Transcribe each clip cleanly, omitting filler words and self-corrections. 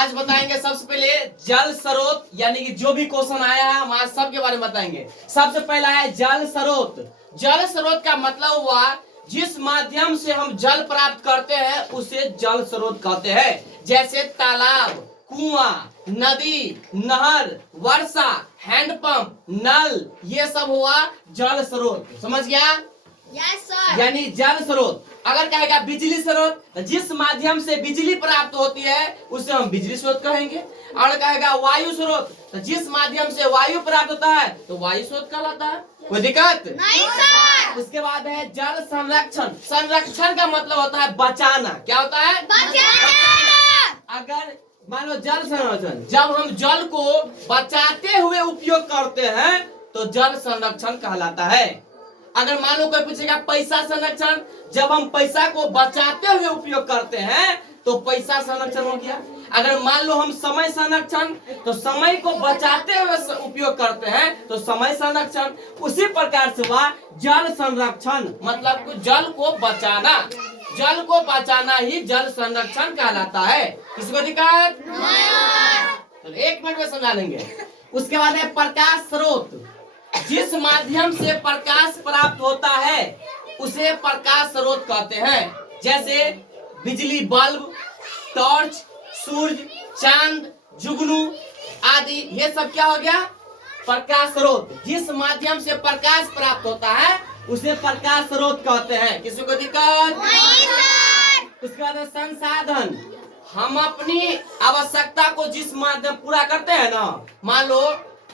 आज बताएंगे सबसे पहले जल स्रोत, यानी कि जो भी क्वेश्चन आया है हम आज सब के बारे में बताएंगे। सबसे पहला है जल स्रोत। जल स्रोत का मतलब हुआ जिस माध्यम से हम जल प्राप्त करते हैं उसे जल स्रोत कहते हैं। जैसे तालाब, कुआं, नदी, नहर, वर्षा, हैंडपंप, नल, ये सब हुआ जल स्रोत। समझ गया? Yes sir. यानी जल स्रोत। अगर कहेगा बिजली स्रोत, तो जिस माध्यम से बिजली प्राप्त होती है उसे हम बिजली स्रोत कहेंगे। और कहेगा वायु स्रोत, तो जिस माध्यम से वायु प्राप्त होता है तो वायु स्रोत कहलाता है। कोई दिक्कत नहीं सर। उसके बाद है जल संरक्षण। संरक्षण का मतलब होता है बचाना। क्या होता है? बचाना। अगर मान लो जल संरक्षण, जब हम जल को बचाते हुए उपयोग करते हैं तो जल संरक्षण कहलाता है। अगर मान लो कोई पूछेगा पैसा संरक्षण, जब हम पैसा को बचाते हुए उपयोग करते हैं तो पैसा संरक्षण हो गया। अगर मान लो हम समय संरक्षण, तो समय को बचाते हुए उपयोग करते हैं तो समय संरक्षण। उसी प्रकार से हुआ जल संरक्षण, मतलब जल को बचाना। जल को बचाना ही जल संरक्षण कहलाता है। किसको दिक्कत? तो 1 मिनट में समझा लेंगे। उसके बाद है प्रकाश स्रोत। जिस माध्यम से प्रकाश प्राप्त होता है उसे प्रकाश स्रोत कहते हैं। जैसे बिजली बल्ब, टॉर्च, सूरज, चांद, जुगनू आदि, ये सब क्या हो गया? प्रकाश स्रोत। जिस माध्यम से प्रकाश प्राप्त होता है उसे प्रकाश स्रोत कहते हैं। किसी को दिक्कत? उसके बाद है संसाधन। हम अपनी आवश्यकता को जिस माध्यम पूरा करते हैं ना, मान लो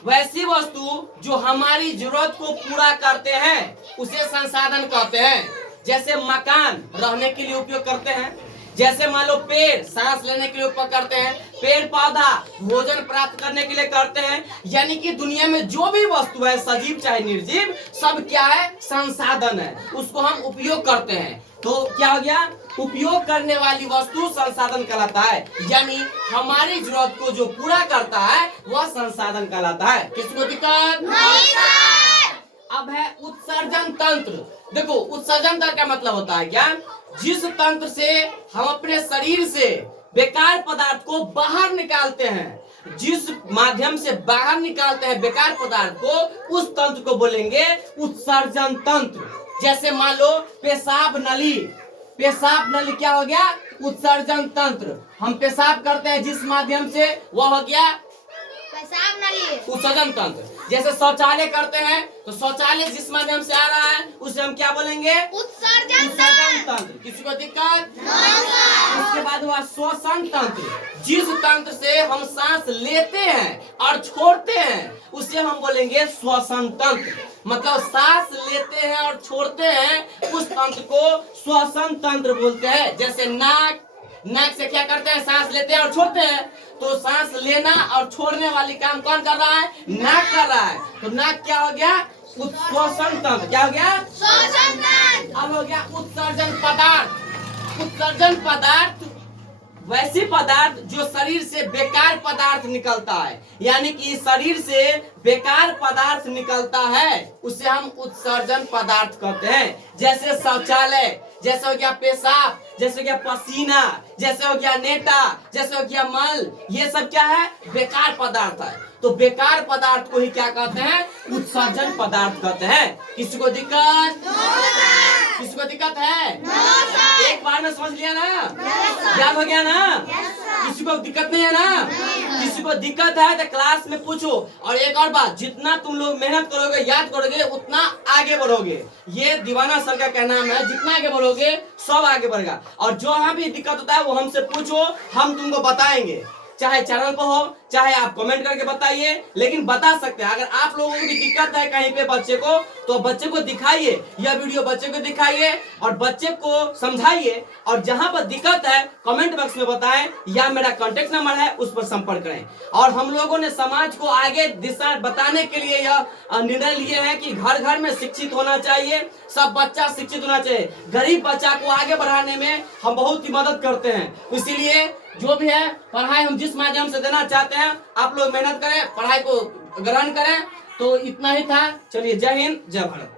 वैसी वस्तु जो हमारी जरूरत को पूरा करते हैं उसे संसाधन कहते हैं। जैसे मकान रहने के लिए उपयोग करते हैं, जैसे मान लो पेड़ सांस लेने के लिए उपयोग करते हैं, पेड़ पौधा भोजन प्राप्त करने के लिए करते हैं। यानी कि दुनिया में जो भी वस्तु है, सजीव चाहे निर्जीव, सब क्या है? संसाधन है, उसको हम उपयोग करते हैं। तो क्या हो गया? उपयोग करने वाली वस्तु संसाधन कहलाता है। यानी हमारी जरूरत को जो पूरा करता है वह संसाधन कहलाता है। किसको दिक्कत? नहीं सर। अब है उत्सर्जन तंत्र। देखो उत्सर्जन तंत्र का मतलब होता है क्या? जिस तंत्र से हम अपने शरीर से बेकार पदार्थ को बाहर निकालते हैं, जिस माध्यम से बाहर निकालते हैं बेकार पदार्थ को, उस तंत्र को बोलेंगे उत्सर्जन तंत्र। जैसे मान लो पेशाब नली। पेशाब नली क्या हो गया? उत्सर्जन तंत्र। हम पेशाब करते हैं जिस माध्यम से, वह हो गया पेशाब नली, उत्सर्जन तंत्र। जैसे शौचालय करते हैं तो शौचालय जिस माध्यम से आ रहा है उसे हम क्या बोलेंगे? उत्सर्जन तंत्र। किसी को दिक्कत? उसके बाद हुआ श्वसन तंत्र। जिस तंत्र से हम सांस लेते हैं और छोड़ते हैं उसे हम बोलेंगे श्वसन तंत्र। मतलब सांस लेते हैं और छोड़ते हैं उस तंत्र को श्वसन तंत्र बोलते हैं। जैसे नाक, नाक से क्या करते हैं? सांस लेते हैं और छोड़ते हैं। तो सांस लेना और छोड़ने वाली काम कौन कर रहा है? नाक कर रहा है। तो नाक क्या हो गया? श्वसन तंत्र। क्या हो गया? श्वसन तंत्र। अब हो गया उत्सर्जन पदार्थ। उत्सर्जन पदार्थ वैसी पदार्थ जो शरीर से बेकार पदार्थ निकलता है, यानी कि शरीर से बेकार पदार्थ निकलता है उसे हम उत्सर्जन पदार्थ कहते हैं। जैसे शौचालय, जैसे हो गया पेशाब, जैसे हो गया पसीना, जैसे हो गया नेटा, जैसे हो गया मल, ये सब क्या है? बेकार पदार्थ है। तो बेकार पदार्थ को ही क्या कहते हैं? उत्सर्जन पदार्थ कहते हैं। किसी को दिक्कत? किसी को दिक्कत है? एक बार में समझ लिया ना? याद हो गया ना? किसी को दिक्कत नहीं है ना? किसी को दिक्कत है तो क्लास में पूछो। और एक और बात, जितना तुम लोग मेहनत करोगे, याद करोगे, उतना आगे बढ़ोगे। ये दीवाना सर का कहना है, जितना आगे बढ़ोगे सब आगे बढ़ेगा। और जो यहाँ भी दिक्कत होता है वो हमसे पूछो, हम तुमको बताएंगे। चाहे चैनल पर हो, चाहे आप कमेंट करके बताइए, लेकिन बता सकते हैं। अगर आप लोगों को भी दिक्कत है कहीं पे बच्चे को, तो बच्चे को दिखाइए, यह वीडियो बच्चे को दिखाइए और बच्चे को समझाइए। और जहां पर दिक्कत है कमेंट बॉक्स में बताएं, या मेरा कांटेक्ट नंबर है उस पर संपर्क करें। और हम लोगों ने समाज को आगे दिशा बताने के लिए यह निर्णय लिए हैं कि घर घर में शिक्षित होना चाहिए, सब बच्चा शिक्षित होना चाहिए। गरीब बच्चा को आगे बढ़ाने में हम बहुत ही मदद करते हैं। इसीलिए जो भी है पढ़ाई हम जिस माध्यम से देना चाहते हैं, आप लोग मेहनत करें, पढ़ाई को ग्रहण करें। तो इतना ही था। चलिए, जय हिंद, जय भारत।